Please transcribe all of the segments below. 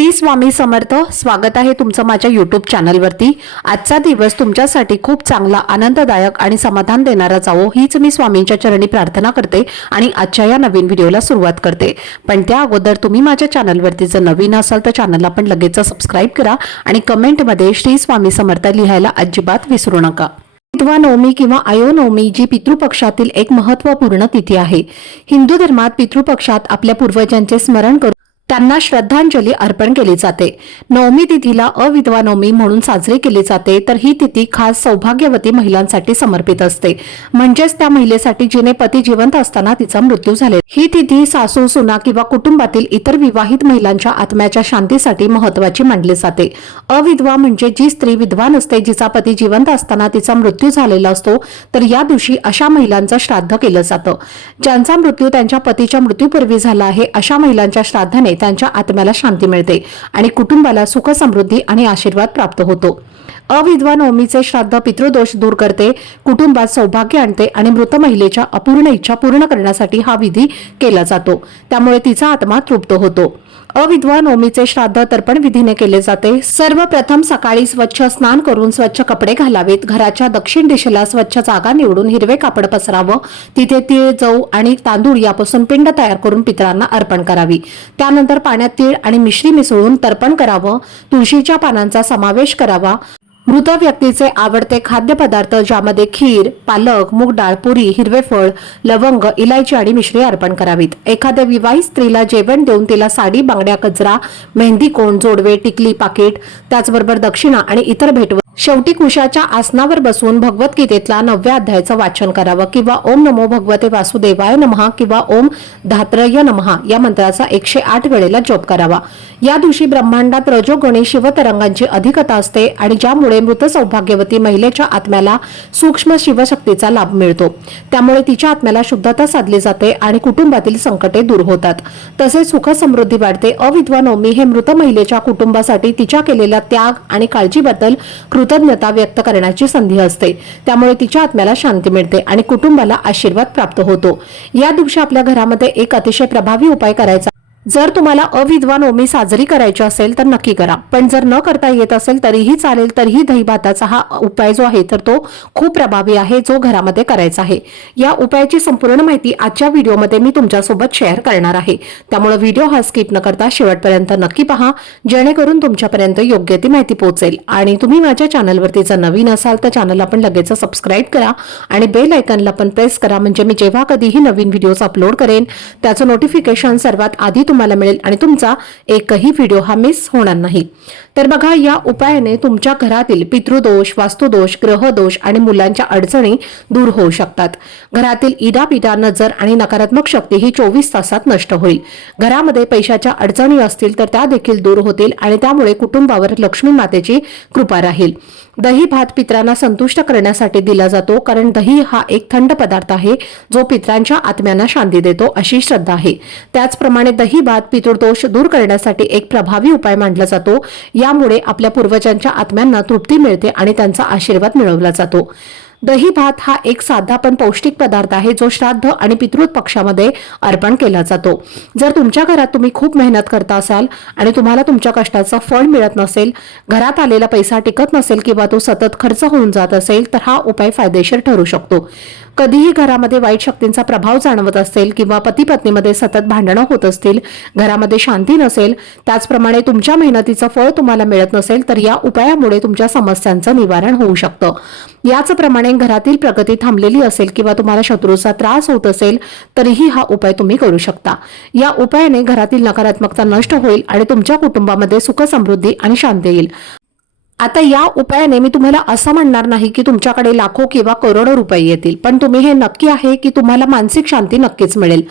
श्री स्वामी समर्थ स्वागत आहे तुमचं माझ्या यूट्यूब चॅनलवरती आजचा दिवस तुमच्यासाठी खूप चांगला आनंददायक आणि समाधान देणारा जावो हीच मी स्वामींच्या चरणी प्रार्थना करते आणि आजच्या या नवीन व्हिडिओला सुरुवात करते. पण त्या अगोदर तुम्ही माझ्या चॅनलवरती जर नवीन असाल तर चॅनलला पण लगेच सबस्क्राईब करा आणि कमेंटमध्ये श्री स्वामी समर्थ लिहायला अजिबात विसरू नका. विधवा नवमी किंवा अयोनवमी जी पितृपक्षातील एक महत्त्वपूर्ण तिथी आहे. हिंदू धर्मात पितृपक्षात आपल्या पूर्वजांचे स्मरण करून त्यांना श्रद्धांजली अर्पण केली जाते. नवमी तिथीला अविधवा नवमी म्हणून साजरी केली जाते तर ही तिथी खास सौभाग्यवती महिलांसाठी समर्पित असते. म्हणजेच त्या महिलेसाठी जिने पती जिवंत असताना तिचा मृत्यू झाले. ही तिथी सासू सुना किंवा कुटुंबातील इतर विवाहित महिलांच्या आत्म्याच्या शांतीसाठी महत्वाची मानली जाते. अविधवा म्हणजे जी स्त्री विधवा असते जिचा पती जिवंत असताना तिचा मृत्यू झालेला असतो तर या दिवशी अशा महिलांचं श्राद्ध केलं जातं. ज्यांचा मृत्यू त्यांच्या पतीच्या मृत्यूपूर्वी झाला आहे अशा महिलांच्या श्राद्धाने त्यांच्या आत्म्याला शांती मिळते आणि कुटुंबाला सुख समृद्धी आणि आशीर्वाद प्राप्त होतो. अविधवा नवमीचे श्राद्ध पितृदोष दूर करते कुटुंबात सौभाग्य आणते आणि मृत महिलेच्या अपूर्ण इच्छा पूर्ण करण्यासाठी हा विधी केला जातो. त्यामुळे तिचा आत्मा तृप्त होतो. अविधवा नवमीचे श्राद्ध तर्पण विधीने केले जाते. सर्वप्रथम सकाळी स्वच्छ स्नान करून स्वच्छ कपडे घालावेत. घराच्या दक्षिण दिशेला स्वच्छ जागा निवडून हिरवे कापड पसरावं. तिथे तीळ जऊ आणि तांदूळ यापासून पिंड तयार करून पितरांना अर्पण करावी. त्यानंतर पाण्यात तीळ आणि मिश्री मिसळून तर्पण करावं. तुळशीच्या पानांचा समावेश करावा. मृत व्यक्तीचे आवडते खाद्यपदार्थ ज्यामध्ये खीर पालक मूग डाळ पुरी हिरवे फळ लवंग इलायची आणि मिश्री अर्पण करावीत. एखाद्या विवाहित स्त्रीला जेवण देऊन तिला साडी बांगड्या कचरा मेहंदी कोण जोडवे टिकली पाकिट त्याचबरोबर दक्षिणा आणि इतर भेट शेवटी कुशाच्या आसनावर बसून भगवद्गीतेतला नवव्या अध्यायाचं वाचन करावं किंवा ओम नमो भगवते वासुदेवाय नमहा किंवा ओम धात्रय नमहा या मंत्राचा एकशे आठ वेळेला जप करावा. या दिवशी ब्रह्मांडात रजोगुणी शिवतरंगांची अधिकता असते आणि ज्यामुळे मृत सौभाग्यवती महिलेच्या आत्म्याला सूक्ष्म शिवशक्तीचा लाभ मिळतो. त्यामुळे तिच्या आत्म्याला शुद्धता साधली जाते आणि कुटुंबातील संकटे दूर होतात. तसेच सुख समृद्धी वाढते. अविद्वा नवमी हे मृत महिलेच्या कुटुंबासाठी तिच्या केलेल्या त्याग आणि काळजीबद्दल कृतज्ञता व्यक्त करण्याची संधी असते. त्यामुळे तिच्या आत्म्याला शांती मिळते आणि कुटुंबाला आशीर्वाद प्राप्त होतो. या दिवशी आपल्या घरामध्ये एक अतिशय प्रभावी उपाय करायचा जर तुम्हाला अविधवा ओमी साजरी करायची असेल तर नक्की करा. पण जर न करता येत असेल तरीही चालेल तरीही दहीभाताचा हा उपाय जो आहे तर तो खूप प्रभावी आहे जो घरामध्ये करायचा आहे. या उपायाची संपूर्ण माहिती आजच्या व्हिडिओमध्ये मी तुमच्यासोबत शेअर करणार आहे. त्यामुळे व्हिडिओ हा स्किप न करता शेवटपर्यंत नक्की पहा जेणेकरून तुमच्यापर्यंत योग्य ती माहिती पोहोचेल. आणि तुम्ही माझ्या चॅनलवरती जर नवीन असाल तर चॅनलला पण लगेच सबस्क्राईब करा आणि बेल आयकनला पण प्रेस करा. म्हणजे मी जेव्हा कधीही नवीन व्हिडिओज अपलोड करेन त्याचं नोटिफिकेशन सर्वात आधी तुम्हाला मिळेल आणि तुमचा एकही व्हिडिओ हा मिस होणार नाही. तर बघा या उपायाने तुमच्या घरातील पितृदोष वास्तुदोष ग्रहदोष आणि मुलांच्या अडचणी दूर होऊ शकतात. घरातील इडापिडा नजर आणि नकारात्मक शक्ती ही चोवीस तासात नष्ट होईल. घरामध्ये पैशाच्या अडचणी असतील तर त्या देखील दूर होतील आणि त्यामुळे कुटुंबावर लक्ष्मी मातेची कृपा राहील. दही भात पित्रांना संतुष्ट करण्यासाठी दिला जातो कारण दही हा एक थंड पदार्थ आहे जो पित्रांच्या आत्म्यांना शांती देतो अशी श्रद्धा आहे. त्याचप्रमाणे दही भात पितृदोष दूर करण्यासाठी एक प्रभावी उपाय मानला जातो. यामुळे आपल्या पूर्वजांच्या आत्म्यांना तृप्ती मिळते आणि त्यांचा आशीर्वाद मिळवला जातो. दही भात हा एक साधा पण पौष्टिक पदार्थ आहे जो श्राद्ध आणि पितृ पक्षामध्ये अर्पण केला जातो. जर तुमच्या घरात तुम्ही खूप मेहनत करता असाल आणि तुम्हाला तुमच्या कष्टाचं फळ मिळत नसेल घरात आलेला पैसा टिकत नसेल किंवा तो सतत खर्च होऊन जात असेल तर हा उपाय फायदेशीर ठरू शकतो. कधीही घरामध्ये वाईट शक्तींचा प्रभाव जाणवत असेल किंवा पती पत्नीमध्ये सतत भांडणं होत असतील घरामध्ये शांती नसेल त्याचप्रमाणे तुमच्या मेहनतीचं फळ तुम्हाला मिळत नसेल तर या उपायामुळे तुमच्या समस्यांचं निवारण होऊ शकतं. याचप्रमाणे घरातील प्रगती थांबलेली असेल किंवा तुम्हाला शत्रूचा त्रास होत असेल तरीही हा उपाय तुम्ही करू शकता. या उपायाने घरातील नकारात्मकता नष्ट होईल आणि तुमच्या कुटुंबामध्ये सुख समृद्धी आणि शांती येईल. आता या उपायाने मी तुम्हाला असं म्हणणार नाही की तुमच्याकडे लाखो किंवा करोडो रुपये येतील पण तुम्ही हे नक्की आहे की तुम्हाला मानसिक शांती नक्कीच मिळेल.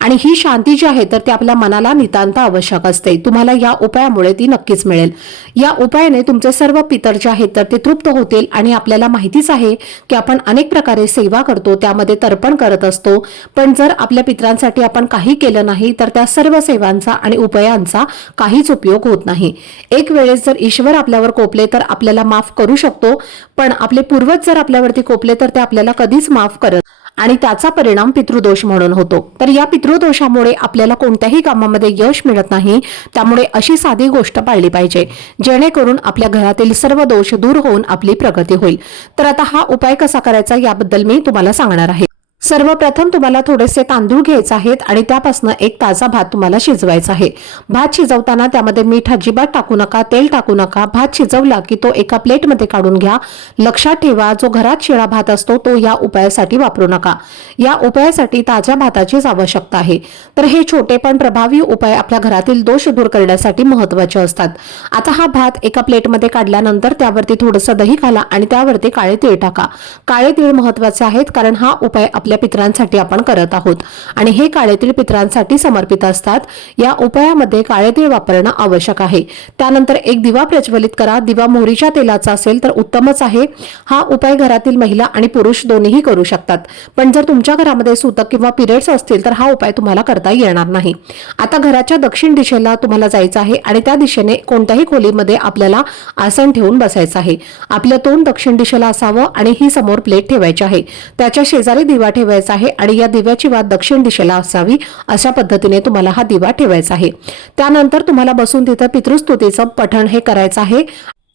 आणि ही शांती जी आहे तर ती आपल्या मनाला नितांत आवश्यक असते. तुम्हाला या उपायामुळे ती नक्कीच मिळेल. या उपायाने तुमचे सर्व पितर जे आहेत तर ते तृप्त होतील आणि आपल्याला माहितीच आहे की आपण अनेक प्रकारे सेवा करतो त्यामध्ये तर्पण करत असतो. पण जर आपल्या पितरांसाठी आपण काही केलं नाही तर त्या सर्व सेवांचा आणि उपायांचा काहीच उपयोग होत नाही. एक वेळेस जर ईश्वर आपल्यावर कोपले तर आपल्याला माफ करू शकतो. पण आपले पूर्वज जर आपल्यावरती कोपले तर ते आपल्याला कधीच माफ करत आणि त्याचा परिणाम पितृदोष म्हणून होतो. तर या पितृदोषामुळे आपल्याला कोणत्याही कामामध्ये यश मिळत नाही त्यामुळे अशी साधी गोष्ट पाळली पाहिजे जेणेकरून आपल्या घरातील सर्व दोष दूर होऊन आपली प्रगती होईल. तर आता हा उपाय कसा करायचा याबद्दल मी तुम्हाला सांगणार आहे. सर्वप्रथम तुम्हाला थोडेसे तांदूळ घ्यायचे आहेत आणि त्यापासून एक ताजा भात तुम्हाला शिजवायचा आहे. भात शिजवताना त्यामध्ये मीठ अजिबात टाकू नका तेल टाकू नका. भात शिजवला की तो एका प्लेटमध्ये काढून घ्या. लक्षात ठेवा जो घरात शिळा भात असतो तो या उपायासाठी वापरू नका. या उपायासाठी ताज्या भाताचीच आवश्यकता आहे. तर हे छोटे पण प्रभावी उपाय आपल्या घरातील दोष दूर करण्यासाठी महत्त्वाचे असतात. आता हा भात एका प्लेटमध्ये काढल्यानंतर त्यावरती थोडंसं दही घाला आणि त्यावरती काळे तीळ टाका. काळे तीळ महत्त्वाचे आहेत कारण हा उपाय आपल्या पितरांसाठी आपण करत आहोत. आणि हे काळे तीळ पितरांसाठी समर्पित असतात. या उपायामध्ये काळे तीळ वापरणं आवश्यक आहे. त्यानंतर एक दिवा प्रज्वलित करा. दिवा मोहरीच्या तेलाचा असेल तर उत्तमच आहे. हा उपाय घरातील महिला आणि पुरुष दोन्हीही करू शकतात. पण जर तुमच्या घरामध्ये सूतक किंवा पिरियड्स असतील तर हा उपाय तुम्हाला करता येणार नाही. आता घराच्या दक्षिण दिशेला तुम्हाला जायचं आहे आणि त्या दिशेने कोणत्याही खोलीमध्ये आपल्याला आसन ठेवून बसायचं आहे. आपलं तोंड दक्षिण दिशेला असावं आणि ही समोर प्लेट ठेवायची आहे. त्याच्या शेजारी दिवा ठेवायचा आहे आणि या दिव्याची वात दक्षिण दिशेला असावी अशा पद्धतीने तुम्हाला हा दिवा ठेवायचा आहे. त्यानंतर तुम्हाला बसून तिथं पितृस्तुतीचं पठण हे करायचं आहे.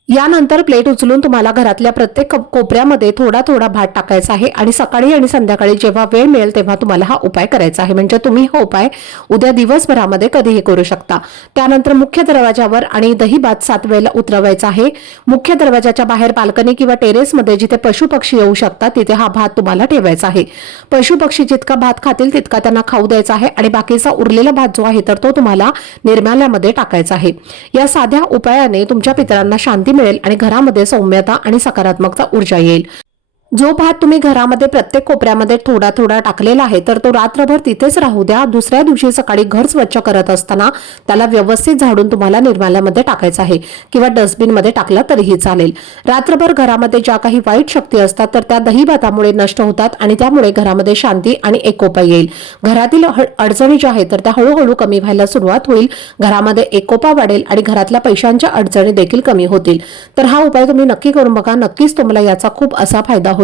यानंतर प्लेट उचलून तुम्हाला घरातल्या प्रत्येक कोपऱ्यामध्ये थोडा थोडा भात टाकायचा आहे आणि सकाळी आणि संध्याकाळी जेव्हा वेळ मिळेल तेव्हा तुम्हाला हा उपाय करायचा आहे. म्हणजे तुम्ही हा उपाय उद्या दिवसभरामध्ये कधीही करू शकता. त्यानंतर मुख्य दरवाजावर आणि दही भात सात वेळेला उतरवायचा आहे. मुख्य दरवाजाच्या बाहेर बाल्कनी किंवा टेरेसमध्ये जिथे पशु पक्षी येऊ शकतात तिथे हा भात तुम्हाला ठेवायचा आहे. पशु पक्षी जितका भात खातील तितका त्यांना खाऊ द्यायचा आहे आणि बाकीचा उरलेला भात जो आहे तर तो तुम्हाला निर्माल्यामध्ये टाकायचा आहे. या साध्या उपायाने तुमच्या पितरांना शांती मिळेल आणि घरामध्ये सौम्यता आणि सकारात्मकता ऊर्जा येईल. जो भात तुम्ही घरामध्ये प्रत्येक कोपऱ्यामध्ये थोडा थोडा टाकलेला आहे तर तो रात्रभर तिथेच राहू द्या. दुसऱ्या दिवशी सकाळी घर स्वच्छ करत असताना त्याला व्यवस्थित झाडून तुम्हाला निर्माल्यामध्ये टाकायचं आहे किंवा डस्टबिनमध्ये टाकला तरीही चालेल. रात्रभर घरामध्ये ज्या काही वाईट शक्ती असतात तर त्या दही भातामुळे नष्ट होतात आणि त्यामुळे घरामध्ये शांती आणि एकोपा येईल. घरातील अडचणी ज्या आहेत तर त्या हळूहळू कमी व्हायला सुरुवात होईल. घरामध्ये एकोपा वाढेल आणि घरातल्या पैशांच्या अडचणी देखील कमी होतील. तर हा उपाय तुम्ही नक्की करून बघा. नक्कीच तुम्हाला याचा खूप असा फायदा होईल.